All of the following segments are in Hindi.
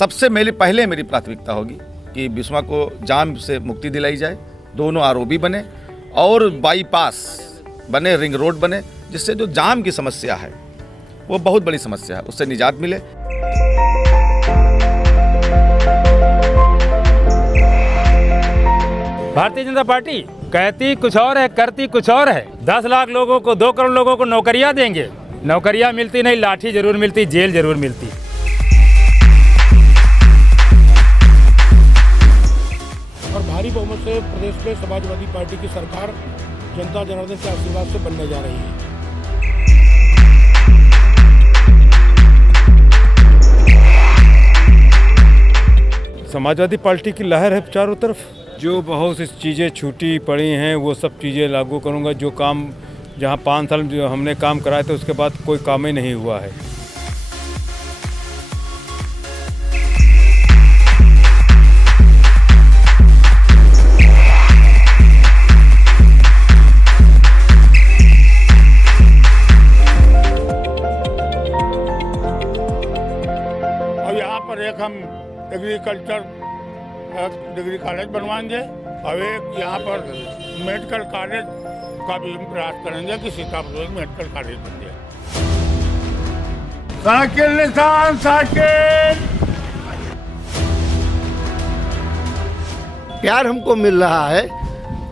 सबसे पहले मेरी प्राथमिकता होगी कि बिस्वा को जाम से मुक्ति दिलाई जाए, दोनों आरओबी बने और बाईपास बने, रिंग रोड बने, जिससे जो जाम की समस्या है वो बहुत बड़ी समस्या है, उससे निजात मिले। भारतीय जनता पार्टी कहती कुछ और है, करती कुछ और है। 10 लाख लोगों को, 2 करोड़ लोगों को नौकरियां देंगे, नौकरियां मिलती नहीं, लाठी जरूर मिलती, जेल जरूर मिलती। और भारी बहुमत से प्रदेश में समाजवादी पार्टी की सरकार जनता जनार्दन के आशीर्वाद से बनने जा रही है। समाजवादी पार्टी की लहर है चारों तरफ। जो बहुत सी चीज़ें छूटी पड़ी हैं वो सब चीज़ें लागू करूंगा। जो काम जहां 5 साल जो हमने काम कराए थे उसके बाद कोई काम ही नहीं हुआ है। अब यहाँ पर एक हम एग्रीकल्चर डिग्री कॉलेज बनवाएंगे और एक यहाँ पर मेडिकल कॉलेज का भी हम प्रयास करेंगे कि सीतापुर में मेडिकल कॉलेज बन जाए। साइकिल निशान साइकिल। प्यार हमको मिल रहा है,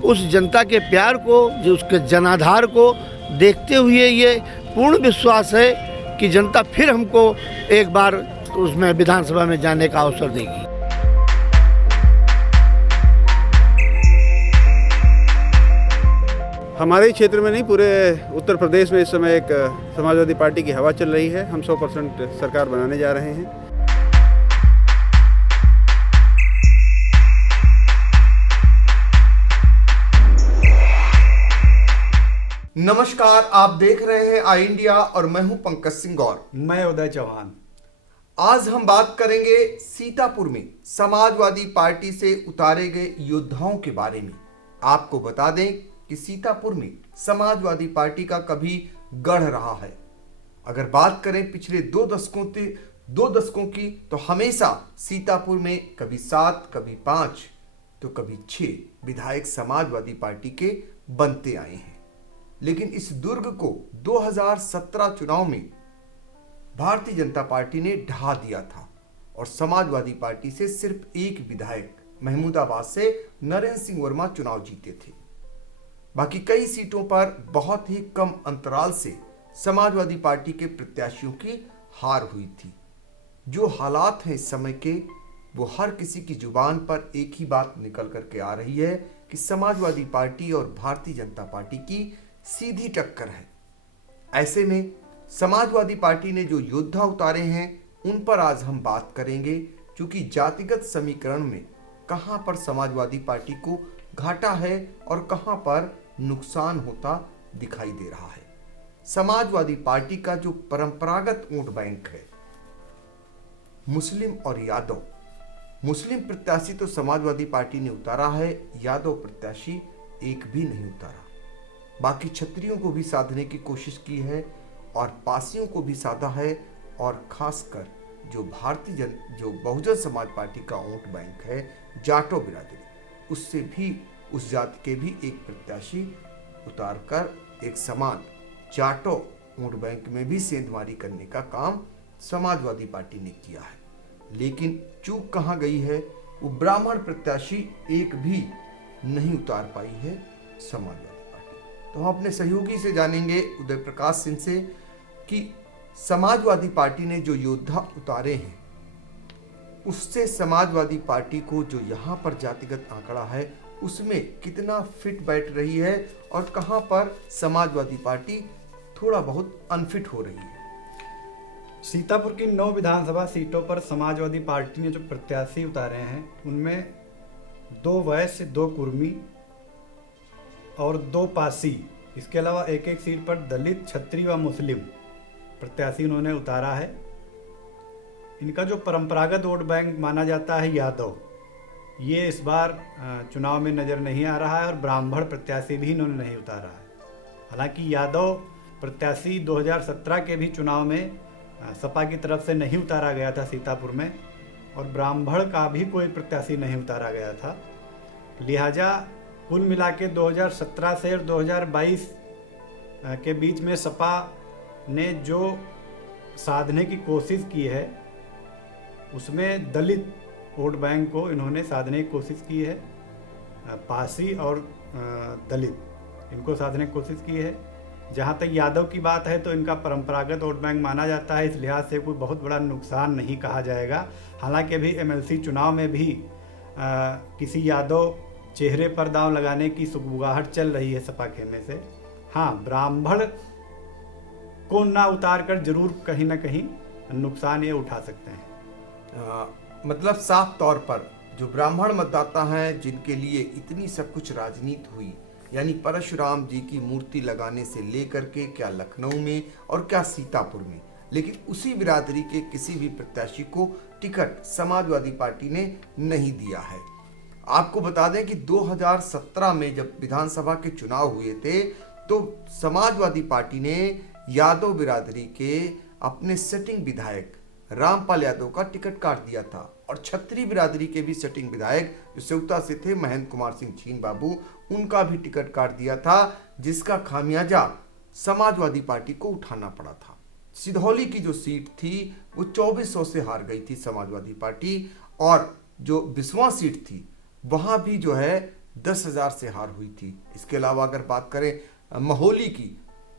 उस जनता के प्यार को, जो उसके जनाधार को देखते हुए ये पूर्ण विश्वास है कि जनता फिर हमको एक बार उसमें विधानसभा में जाने का अवसर देगी। हमारे क्षेत्र में नहीं, पूरे उत्तर प्रदेश में इस समय एक समाजवादी पार्टी की हवा चल रही है। हम 100% सरकार बनाने जा रहे हैं। नमस्कार, आप देख रहे हैं आई इंडिया और मैं हूं पंकज सिंह गौर। मैं उदय चौहान। आज हम बात करेंगे सीतापुर में समाजवादी पार्टी से उतारे गए योद्धाओं के बारे में। आपको बता दें कि सीतापुर में समाजवादी पार्टी का कभी गढ़ रहा है। अगर बात करें पिछले 2 दशकों की, तो हमेशा सीतापुर में कभी 7, कभी 5, तो कभी 6 विधायक समाजवादी पार्टी के बनते आए हैं। लेकिन इस दुर्ग को 2017 चुनाव में भारतीय जनता पार्टी ने ढहा दिया था और समाजवादी पार्टी से सिर्फ एक विधायक महमूदाबाद से नरेंद्र सिंह वर्मा चुनाव जीते थे। बाकी कई सीटों पर बहुत ही कम अंतराल से समाजवादी पार्टी के प्रत्याशियों की हार हुई थी। जो हालात हैं इस समय के, वो हर किसी की जुबान पर एक ही बात निकल करके आ रही है कि समाजवादी पार्टी और भारतीय जनता पार्टी की सीधी टक्कर है। ऐसे में समाजवादी पार्टी ने जो योद्धा उतारे हैं उन पर आज हम बात करेंगे, क्योंकि जातिगत समीकरण में कहां पर समाजवादी पार्टी को घाटा है और कहां पर नुकसान होता दिखाई दे रहा है। समाजवादी पार्टी का जो परंपरागत वोट बैंक है, मुस्लिम और यादव, मुस्लिम प्रत्याशी तो समाजवादी पार्टी ने उतारा है, यादव प्रत्याशी एक भी नहीं उतारा। बाकी क्षत्रियों को भी साधने की कोशिश की है और पासियों को भी साधा है, और खासकर जो जो बहुजन समाज पार्टी का वोट बैंक है, जाटो बिरादरी, उससे भी, उस जाति के भी एक प्रत्याशी उतारकर एक समान जाटो वोट बैंक में भी सेंधमारी करने का काम समाजवादी पार्टी ने किया है। लेकिन चूक कहां गई है, वो ब्राह्मण प्रत्याशी एक भी नहीं उतार पाई है समाजवादी पार्टी। तो हम अपने सहयोगी से जानेंगे, उदय प्रकाश सिंह से, कि समाजवादी पार्टी ने जो योद्धा उतारे हैं उससे समाजवादी पार्टी को जो यहाँ पर जातिगत आंकड़ा है उसमें कितना फिट बैठ रही है और कहां पर समाजवादी पार्टी थोड़ा बहुत अनफिट हो रही है। सीतापुर की 9 विधानसभा सीटों पर समाजवादी पार्टी ने जो प्रत्याशी उतारे हैं उनमें 2 वैश्य, 2 कुर्मी और 2 पासी, इसके अलावा एक सीट पर दलित, क्षत्रिय व मुस्लिम प्रत्याशी उन्होंने उतारा है। इनका जो परंपरागत वोट बैंक माना जाता है यादव, ये इस बार चुनाव में नज़र नहीं आ रहा है और ब्राह्मण प्रत्याशी भी इन्होंने नहीं उतारा है। हालांकि यादव प्रत्याशी 2017 के भी चुनाव में सपा की तरफ से नहीं उतारा गया था सीतापुर में, और ब्राह्मण का भी कोई प्रत्याशी नहीं उतारा गया था। लिहाजा कुल मिला के 2017 से और 2022 के बीच में सपा ने जो साधने की कोशिश की है उसमें दलित वोट बैंक को इन्होंने साधने की कोशिश की है। पासी और दलित इनको साधने की कोशिश की है। जहाँ तक यादव की बात है तो इनका परंपरागत वोट बैंक माना जाता है, इस लिहाज से कोई बहुत बड़ा नुकसान नहीं कहा जाएगा। हालांकि अभी एमएलसी चुनाव में भी किसी यादव चेहरे पर दांव लगाने की सुगबुगाहट चल रही है सपा खेमे से। हाँ, ब्राह्मण को ना उतार कर जरूर कहीं ना कहीं नुकसान ये उठा सकते हैं। मतलब साफ तौर पर जो ब्राह्मण मतदाता हैं जिनके लिए इतनी सब कुछ राजनीति हुई, यानी परशुराम जी की मूर्ति लगाने से लेकर के क्या लखनऊ में और क्या सीतापुर में, लेकिन उसी बिरादरी के किसी भी प्रत्याशी को टिकट समाजवादी पार्टी ने नहीं दिया है। आपको बता दें कि 2017 में जब विधानसभा के चुनाव हुए थे तो समाजवादी पार्टी ने यादव बिरादरी के अपने सिटिंग विधायक रामपाल यादव का टिकट काट दिया था और छत्री बिरादरी के भी सिटिंग विधायक जो सेवता से थे महेंद्र कुमार सिंह छीन बाबू, उनका भी टिकट काट दिया था, जिसका खामियाजा समाजवादी पार्टी को उठाना पड़ा था। सिधौली की जो सीट थी वो 2400 से हार गई थी समाजवादी पार्टी, और जो बिस्वा सीट थी वहां भी जो है 10,000 से हार हुई थी। इसके अलावा अगर बात करें महोली की,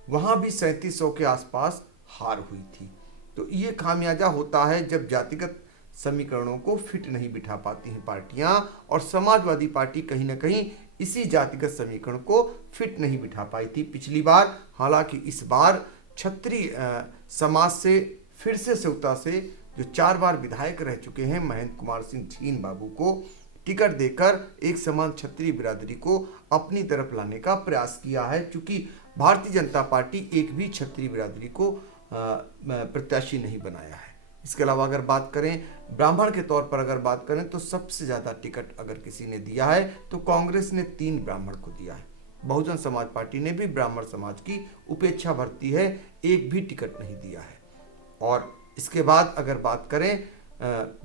वहां भी 3700 के आसपास हार हुई थी। तो ये खामियाजा होता है जब जातिगत समीकरणों को फिट नहीं बिठा पाती हैं पार्टियां, और समाजवादी पार्टी कहीं ना कहीं इसी जातिगत समीकरण को फिट नहीं बिठा पाई थी पिछली बार। हालांकि इस बार छत्री समाज से फिर से सेवता से जो 4 बार विधायक रह चुके हैं महेंद्र कुमार सिंह छीन बाबू को टिकट देकर एक समान छत्री बिरादरी को अपनी तरफ लाने का प्रयास किया है, क्योंकि भारतीय जनता पार्टी एक भी छत्री बिरादरी को प्रत्याशी नहीं बनाया है। इसके अलावा अगर बात करें ब्राह्मण के तौर पर, अगर बात करें तो सबसे ज़्यादा टिकट अगर किसी ने दिया है तो कांग्रेस ने 3 ब्राह्मण को दिया है। बहुजन समाज पार्टी ने भी ब्राह्मण समाज की उपेक्षा बरती है, एक भी टिकट नहीं दिया है। और इसके बाद अगर बात करें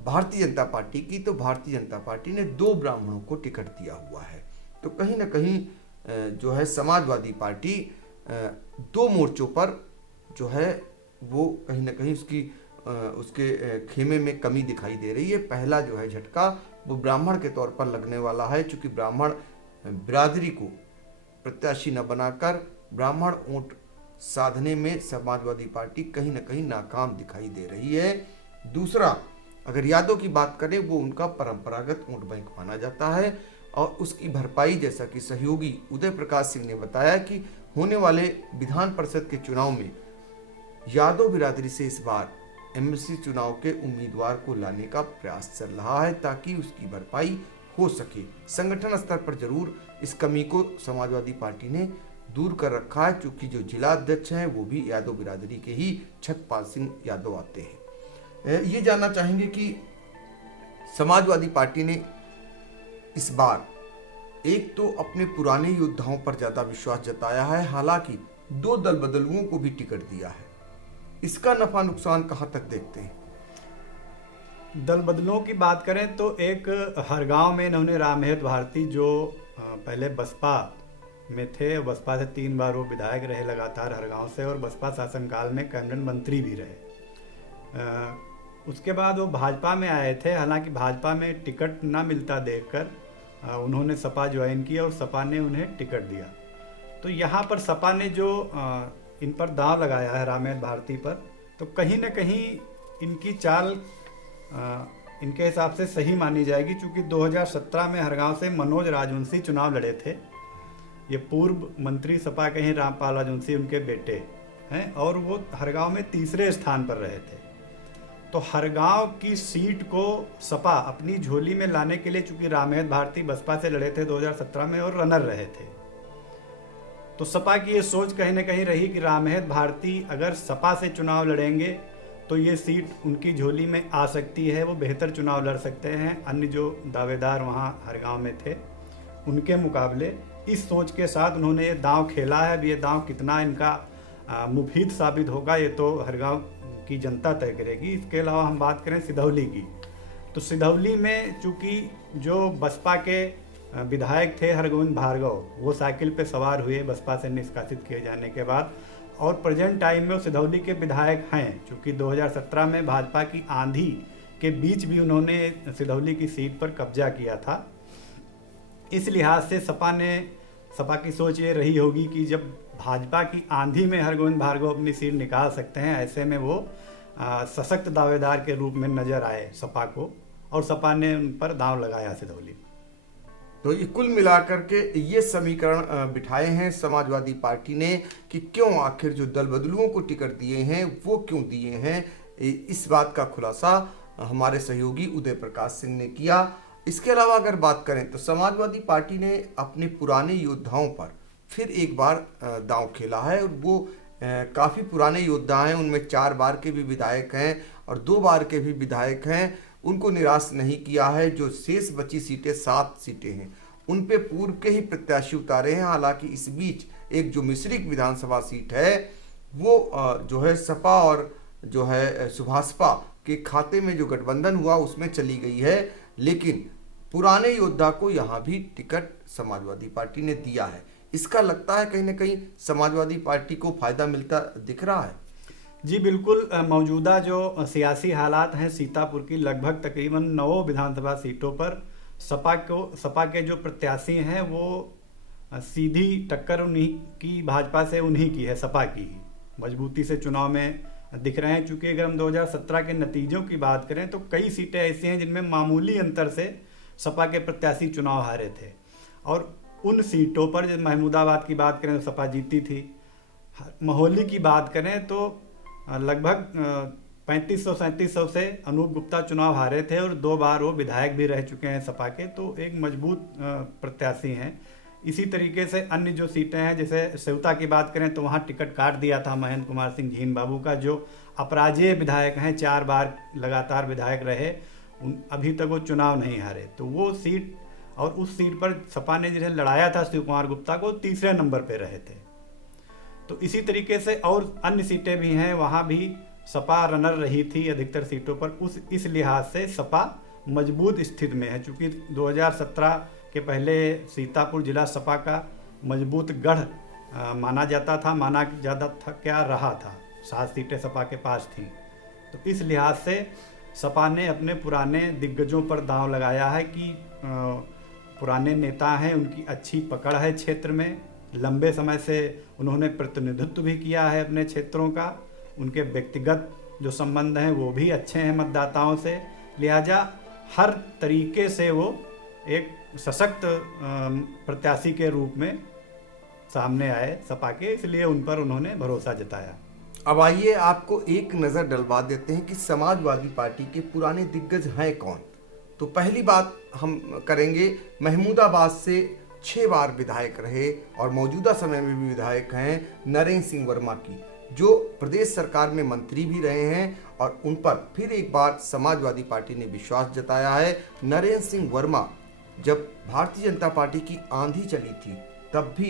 भारतीय जनता पार्टी की, तो भारतीय जनता पार्टी ने 2 ब्राह्मणों को टिकट दिया हुआ है। तो कहीं ना कहीं जो है समाजवादी पार्टी 2 मोर्चों पर जो है वो कहीं ना कहीं उसके खेमे में कमी दिखाई दे रही है। पहला जो है झटका वो ब्राह्मण के तौर पर लगने वाला है, क्योंकि ब्राह्मण बिरादरी को प्रत्याशी न बनाकर ब्राह्मण वोट साधने में समाजवादी पार्टी कहीं ना कहीं नाकाम दिखाई दे रही है। दूसरा, अगर यादव की बात करें, वो उनका परंपरागत वोट बैंक माना जाता है, और उसकी भरपाई जैसा कि सहयोगी उदय प्रकाश सिंह ने बताया कि होने वाले विधान परिषद के चुनाव में यादव बिरादरी से इस बार एमएलसी चुनाव के उम्मीदवार को लाने का प्रयास चल रहा है ताकि उसकी भरपाई हो सके। संगठन स्तर पर जरूर इस कमी को समाजवादी पार्टी ने दूर कर रखा है, क्योंकि जो जिला अध्यक्ष हैं वो भी यादव बिरादरी के ही छत्रपाल सिंह यादव आते हैं। ये जानना चाहेंगे कि समाजवादी पार्टी ने इस बार एक तो अपने पुराने योद्धाओं पर ज्यादा विश्वास जताया है, हालांकि 2 दल बदलुओं को भी टिकट दिया है। इसका नफा नुकसान कहां तक देखते हैं? दल बदलों की बात करें तो एक हरगांव में इन्होंने रामहेत भारती, जो पहले बसपा में थे, बसपा से 3 बार वो विधायक रहे लगातार हरगांव से, और बसपा शासनकाल में कैबिनेट मंत्री भी रहे। उसके बाद वो भाजपा में आए थे, हालांकि भाजपा में टिकट ना मिलता देखकर उन्होंने सपा ज्वाइन किया और सपा ने उन्हें टिकट दिया। तो यहाँ पर सपा ने जो इन पर दांव लगाया है रामहेत भारती पर, तो कहीं ना कहीं इनकी चाल इनके हिसाब से सही मानी जाएगी, क्योंकि 2017 में हरगांव से मनोज राजवंशी चुनाव लड़े थे। ये पूर्व मंत्री सपा के हैं, रामपाल राजवंशी उनके बेटे हैं, और वो हरगांव में 3रे स्थान पर रहे थे। तो हरगांव की सीट को सपा अपनी झोली में लाने के लिए, चूंकि रामहेत भारती बसपा से लड़े थे 2017 में और रनर रहे थे, तो सपा की ये सोच कहीं ना कहीं रही कि रामहेत भारती अगर सपा से चुनाव लड़ेंगे तो ये सीट उनकी झोली में आ सकती है, वो बेहतर चुनाव लड़ सकते हैं अन्य जो दावेदार वहाँ हरगांव में थे उनके मुकाबले। इस सोच के साथ उन्होंने ये दांव खेला है। अब ये दांव कितना इनका मुफीद साबित होगा ये तो हरगांव की जनता तय करेगी। इसके अलावा हम बात करें सिधौली की, तो सिधौली में चूंकि जो बसपा के विधायक थे हरगोविंद भार्गव, वो साइकिल पे सवार हुए बसपा से निष्कासित किए जाने के बाद, और प्रेजेंट टाइम में वो सिधौली के विधायक हैं। चूँकि 2017 में भाजपा की आंधी के बीच भी उन्होंने सिधौली की सीट पर कब्जा किया था। इस लिहाज से सपा की सोच ये रही होगी कि जब भाजपा की आंधी में हरगोविंद भार्गव अपनी सीट निकाल सकते हैं, ऐसे में वो सशक्त दावेदार के रूप में नजर आए सपा को, और सपा ने उन पर दांव लगाया सिधौली। तो ये कुल मिलाकर के ये समीकरण बिठाए हैं समाजवादी पार्टी ने कि क्यों आखिर जो दल बदलुओं को टिकट दिए हैं वो क्यों दिए हैं। इस बात का खुलासा हमारे सहयोगी उदय प्रकाश सिंह ने किया। इसके अलावा अगर बात करें तो समाजवादी पार्टी ने अपने पुराने योद्धाओं पर फिर एक बार दांव खेला है, और वो काफ़ी पुराने योद्धा हैं, उनमें 4 बार के भी विधायक हैं और 2 बार के भी विधायक हैं। उनको निराश नहीं किया है। जो शेष बची सीटें 7 सीटें हैं, उन पे पूर्व के ही प्रत्याशी उतारे हैं। हालांकि इस बीच एक जो मिश्रिक विधानसभा सीट है वो जो है सपा और जो है सुभाषपा के खाते में जो गठबंधन हुआ उसमें चली गई है, लेकिन पुराने योद्धा को यहाँ भी टिकट समाजवादी पार्टी ने दिया है। इसका लगता है कहीं ना कहीं समाजवादी पार्टी को फायदा मिलता दिख रहा है। जी बिल्कुल, मौजूदा जो सियासी हालात हैं सीतापुर की, लगभग तकरीबन 9 विधानसभा सीटों पर सपा के जो प्रत्याशी हैं वो सीधी टक्कर उन्हीं की, भाजपा से उन्हीं की है, सपा की ही मजबूती से चुनाव में दिख रहे हैं। चूँकि अगर हम 2017 के नतीजों की बात करें तो कई सीटें ऐसी हैं जिनमें मामूली अंतर से सपा के प्रत्याशी चुनाव हारे थे, और उन सीटों पर जब महमूदाबाद की बात करें तो सपा जीती थी। महौली की बात करें तो लगभग 3500-3700 से अनूप गुप्ता चुनाव हारे थे, और 2 बार वो विधायक भी रह चुके हैं सपा के, तो एक मजबूत प्रत्याशी हैं। इसी तरीके से अन्य जो सीटें हैं, जैसे सेवता की बात करें तो वहाँ टिकट काट दिया था महेंद्र कुमार सिंह झीन बाबू का, जो अपराजेय विधायक हैं, 4 बार लगातार विधायक रहे, अभी तक वो चुनाव नहीं हारे। तो वो सीट, और उस सीट पर सपा ने जिसे लड़ाया था शिव कुमार गुप्ता को, 3रे नंबर पे रहे थे। तो इसी तरीके से और अन्य सीटें भी हैं, वहाँ भी सपा रनर रही थी अधिकतर सीटों पर। इस लिहाज से सपा मजबूत स्थिति में है। चूँकि 2017 के पहले सीतापुर जिला सपा का मजबूत गढ़ माना जाता था, माना ज़्यादा था क्या रहा था, 7 सीटें सपा के पास थीं। तो इस लिहाज से सपा ने अपने पुराने दिग्गजों पर दांव लगाया है कि पुराने नेता हैं, उनकी अच्छी पकड़ है क्षेत्र में, लंबे समय से उन्होंने प्रतिनिधित्व भी किया है अपने क्षेत्रों का, उनके व्यक्तिगत जो संबंध हैं वो भी अच्छे हैं मतदाताओं से, लिहाजा हर तरीके से वो एक सशक्त प्रत्याशी के रूप में सामने आए सपा के, इसलिए उन पर उन्होंने भरोसा जताया। अब आइए आपको एक नज़र डलवा देते हैं कि समाजवादी पार्टी के पुराने दिग्गज हैं कौन। तो पहली बात हम करेंगे महमूदाबाद से 6 बार विधायक रहे और मौजूदा समय में भी विधायक हैं नरेंद्र सिंह वर्मा की, जो प्रदेश सरकार में मंत्री भी रहे हैं, और उन पर फिर एक बार समाजवादी पार्टी ने विश्वास जताया है। नरेंद्र सिंह वर्मा जब भारतीय जनता पार्टी की आंधी चली थी तब भी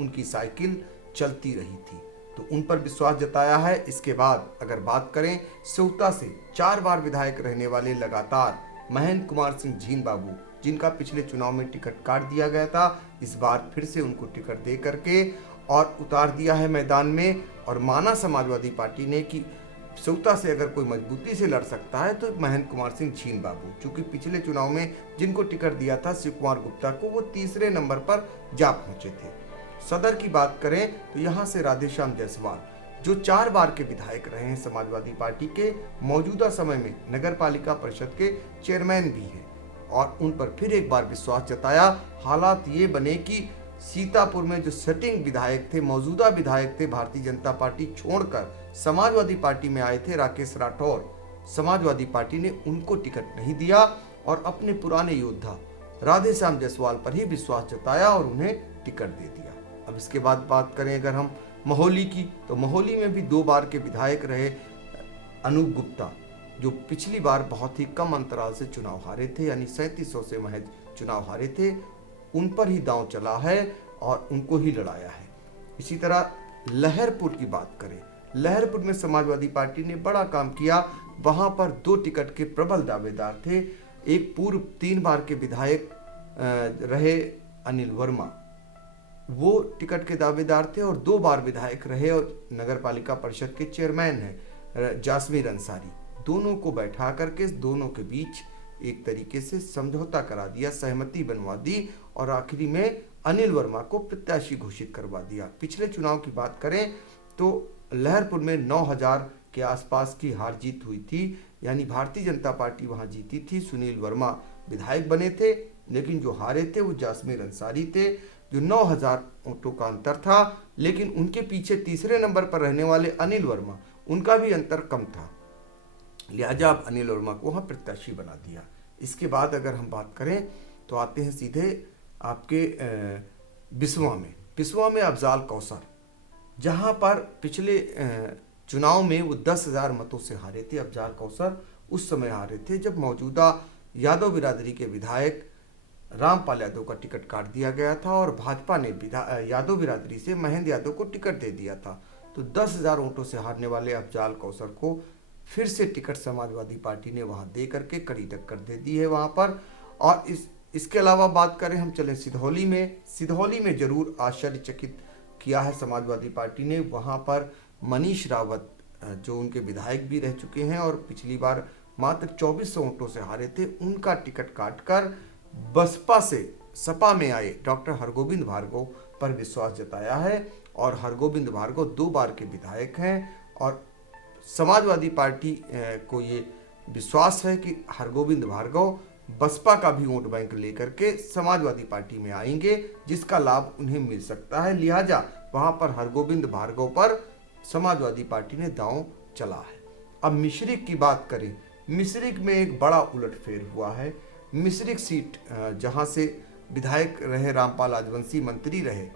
उनकी साइकिल चलती रही थी, तो उन पर विश्वास जताया है। इसके बाद अगर बात करें सेवता से 4 बार विधायक रहने वाले लगातार महेंद्र कुमार सिंह झीन बाबू, जिनका पिछले चुनाव में टिकट काट दिया गया था, इस बार फिर से उनको टिकट दे करके और उतार दिया है मैदान में। और माना समाजवादी पार्टी ने कि सेवता से अगर कोई मजबूती से लड़ सकता है तो महेंद्र कुमार सिंह झीन बाबू, चूंकि पिछले चुनाव में जिनको टिकट दिया था शिव कुमार गुप्ता को, वो 3रे नंबर पर जा पहुंचे थे। सदर की बात करें तो यहाँ से राधेश्याम जायसवाल, जो 4 बार के विधायक रहे हैं समाजवादी पार्टी के, मौजूदा समय में नगर पालिका परिषद के चेयरमैन भी हैं, और उन पर फिर एक बार विश्वास जताया। हालात ये बने कि सीतापुर में जो सिटिंग विधायक थे, मौजूदा विधायक थे, भारतीय जनता पार्टी छोड़कर समाजवादी पार्टी में आए थे राकेश राठौर, समाजवादी पार्टी ने उनको टिकट नहीं दिया और अपने पुराने योद्धा राधेश्याम जायसवाल पर ही विश्वास जताया और उन्हें टिकट दे दिया। अब इसके बाद बात करें अगर हम महौली की, तो महौली में भी 2 बार के विधायक रहे अनूप गुप्ता, जो पिछली बार बहुत ही कम अंतराल से चुनाव हारे थे, यानी 3700 से महज चुनाव हारे थे, उन पर ही दांव चला है और उनको ही लड़ाया है। इसी तरह लहरपुर की बात करें लहरपुर में समाजवादी पार्टी ने बड़ा काम किया। वहां पर 2 टिकट के प्रबल दावेदार थे। एक पूर्व 3 बार के विधायक रहे अनिल वर्मा, वो टिकट के दावेदार थे, और 2 बार विधायक रहे और नगर पालिका परिषद के चेयरमैन हैं जासमीर अंसारी। दोनों को बैठा करके दोनों के बीच एक तरीके से समझौता करा दिया, सहमति बनवा दी, और आखिरी में अनिल वर्मा को प्रत्याशी घोषित करवा दिया। पिछले चुनाव की बात करें तो लहरपुर में 9000 के आसपास की हार जीत हुई थी, यानी भारतीय जनता पार्टी वहां जीती थी। सुनील वर्मा विधायक बने थे, लेकिन जो हारे थे वो जासमीर अंसारी थे, जो 9000 वोटों का अंतर था। लेकिन उनके पीछे तीसरे नंबर पर रहने वाले अनिल वर्मा, उनका भी अंतर कम था, लिहाजा अब अनिल वर्मा को वहाँ प्रत्याशी बना दिया। इसके बाद अगर हम बात करें तो आते हैं सीधे आपके बिस्वा में अफजाल कौसर, जहाँ पर पिछले चुनाव में वो 10,000 मतों से हारे थे। अफजाल कौसर उस समय हारे थे जब मौजूदा यादव बिरादरी के विधायक रामपाल यादव का टिकट काट दिया गया था, और भाजपा ने यादव बिरादरी से महेंद्र यादव को टिकट दे दिया था। तो 10,000 वोटों से हारने वाले अफजाल कौसर को फिर से टिकट समाजवादी पार्टी ने वहां दे करके कड़ी टक्कर दे दी है वहां पर। और इसके अलावा बात करें हम चले सिधौली में जरूर आश्चर्यचकित किया है समाजवादी पार्टी ने। वहां पर मनीष रावत जो उनके विधायक भी रह चुके हैं और पिछली बार मात्र 2400 वोटों से हारे थे, उनका टिकट काटकर बसपा से सपा में आए डॉक्टर हरगोविंद भार्गव पर विश्वास जताया है। और हरगोविंद भार्गव 2 बार के विधायक हैं, और समाजवादी पार्टी को ये विश्वास है कि हरगोविंद भार्गव बसपा का भी वोट बैंक लेकर के समाजवादी पार्टी में आएंगे, जिसका लाभ उन्हें मिल सकता है। लिहाजा वहां पर हरगोविंद भार्गव पर समाजवादी पार्टी ने दांव चला है। अब मिश्रिक की बात करें, मिश्रिक में एक बड़ा उलटफेर हुआ है। मिश्रिक सीट जहां से विधायक रहे रामपाल राजवंशी मंत्री रहे,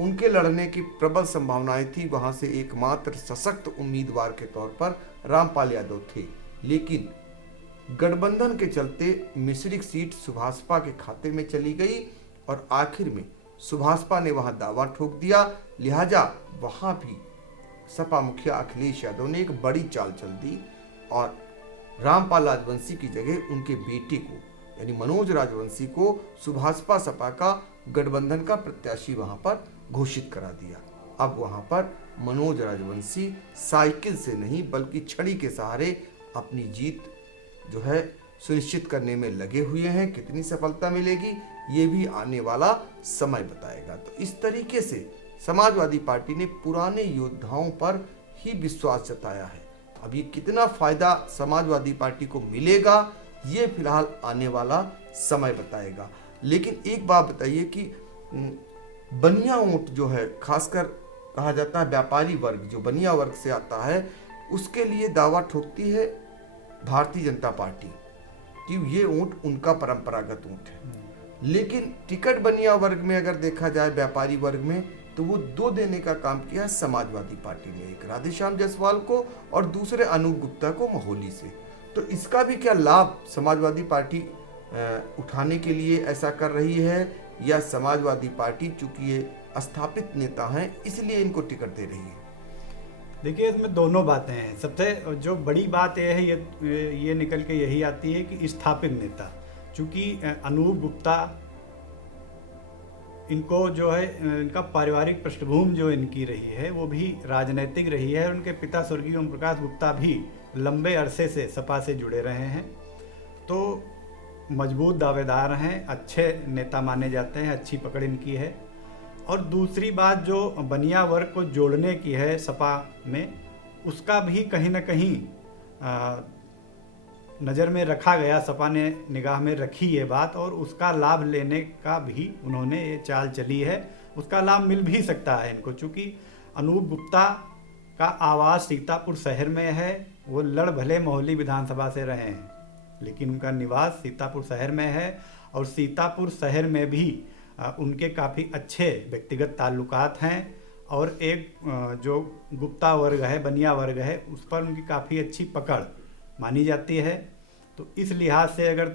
उनके लड़ने की प्रबल संभावनाएं थी। वहां से एकमात्र सशक्त उम्मीदवार के तौर पर रामपाल यादव थे, लेकिन गठबंधन के चलते मिश्रिक सीट सुभाषपा के खाते में चली गई, और आखिर में सुभाषपा ने वहां दावा ठोक दिया। लिहाजा वहां भी सपा मुखिया अखिलेश यादव ने एक बड़ी चाल चल दी, और रामपाल राजवंशी की जगह उनके बेटे को यानी मनोज राजवंशी को सुभाषपा सपा का गठबंधन का प्रत्याशी वहां पर घोषित करा दिया। अब वहां पर मनोज राजवंशी साइकिल से नहीं बल्कि छड़ी के सहारे अपनी जीत जो है सुनिश्चित करने में लगे हुए हैं। कितनी सफलता मिलेगी ये भी आने वाला समय बताएगा। तो इस तरीके से समाजवादी पार्टी ने पुराने योद्धाओं पर ही विश्वास जताया है। अब ये कितना फायदा समाजवादी पार्टी को मिलेगा ये फिलहाल आने वाला समय बताएगा। लेकिन एक बात बताइए कि बनिया वोट जो है, खासकर कहा जाता है व्यापारी वर्ग जो बनिया वर्ग से आता है, उसके लिए दावा ठोकती है भारतीय जनता पार्टी कि ये वोट उनका परंपरागत वोट है। लेकिन टिकट बनिया वर्ग में अगर देखा जाए, व्यापारी वर्ग में, तो वो 2 देने का काम किया है समाजवादी पार्टी ने, एक राधेश्याम जायसवाल को और दूसरे अनूप गुप्ता को मोहाली से। तो इसका भी क्या लाभ समाजवादी पार्टी उठाने के लिए ऐसा कर रही है, या समाजवादी पार्टी चूंकि ये स्थापित नेता हैं इसलिए इनको टिकट दे रही है? देखिए, इसमें दोनों बातें हैं। सबसे जो बड़ी बात यह है, ये निकल के यही आती है कि स्थापित नेता, चूँकि अनूप गुप्ता, इनको जो है इनका पारिवारिक पृष्ठभूमि जो इनकी रही है वो भी राजनैतिक रही है। उनके पिता स्वर्गीय ओम प्रकाश गुप्ता भी लंबे अरसे से सपा से जुड़े रहे हैं, तो मजबूत दावेदार हैं, अच्छे नेता माने जाते हैं, अच्छी पकड़ इनकी है। और दूसरी बात जो बनिया वर्ग को जोड़ने की है सपा में, उसका भी कहीं ना कहीं नज़र में रखा गया, सपा ने निगाह में रखी ये बात, और उसका लाभ लेने का भी उन्होंने ये चाल चली है। उसका लाभ मिल भी सकता है इनको, चूँकि अनूप गुप्ता का आवास सीतापुर शहर में है। वो लड़ भले मोहाली विधानसभा से रहे हैं, लेकिन उनका निवास सीतापुर शहर में है, और सीतापुर शहर में भी उनके काफ़ी अच्छे व्यक्तिगत ताल्लुकात हैं, और एक जो गुप्ता वर्ग है, बनिया वर्ग है, उस पर उनकी काफ़ी अच्छी पकड़ मानी जाती है। तो इस लिहाज से अगर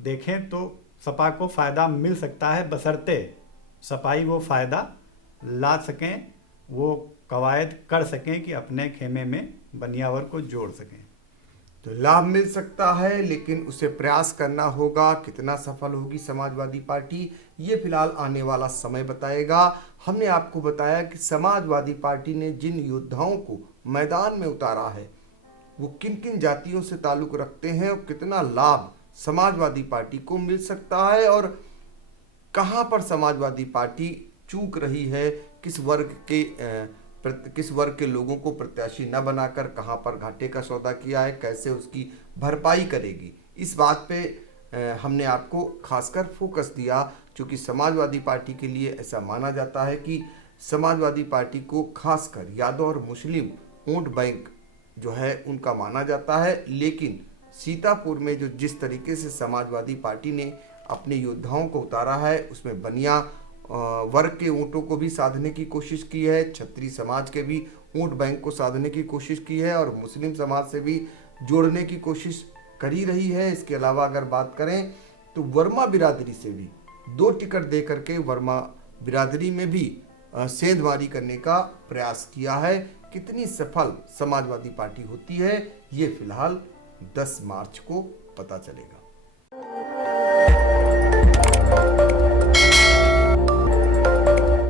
देखें तो सपा को फ़ायदा मिल सकता है, बशर्ते सपाई वो फ़ायदा ला सकें, वो कवायद कर सकें कि अपने खेमे में बनियावर को जोड़ सकें। तो लाभ मिल सकता है, लेकिन उसे प्रयास करना होगा। कितना सफल होगी समाजवादी पार्टी, ये फिलहाल आने वाला समय बताएगा। हमने आपको बताया कि समाजवादी पार्टी ने जिन योद्धाओं को मैदान में उतारा है वो किन किन जातियों से ताल्लुक रखते हैं और कितना लाभ समाजवादी पार्टी को मिल सकता है और कहां पर समाजवादी पार्टी चूक रही है, किस वर्ग के लोगों को प्रत्याशी न बनाकर कहां पर घाटे का सौदा किया है, कैसे उसकी भरपाई करेगी। इस बात पे हमने आपको खासकर फोकस दिया, क्योंकि समाजवादी पार्टी के लिए ऐसा माना जाता है कि समाजवादी पार्टी को खासकर यादव और मुस्लिम वोट बैंक जो है उनका माना जाता है। लेकिन सीतापुर में जो जिस तरीके से समाजवादी पार्टी ने अपने योद्धाओं को उतारा है, उसमें बनिया वर्ग के वोटों को भी साधने की कोशिश की है, क्षत्रिय समाज के भी वोट बैंक को साधने की कोशिश की है और मुस्लिम समाज से भी जोड़ने की कोशिश करी रही है। इसके अलावा अगर बात करें तो वर्मा बिरादरी से भी 2 टिकट दे करके वर्मा बिरादरी में भी सेंधमारी करने का प्रयास किया है। कितनी सफल समाजवादी पार्टी होती है, ये फिलहाल 10 मार्च को पता चलेगा।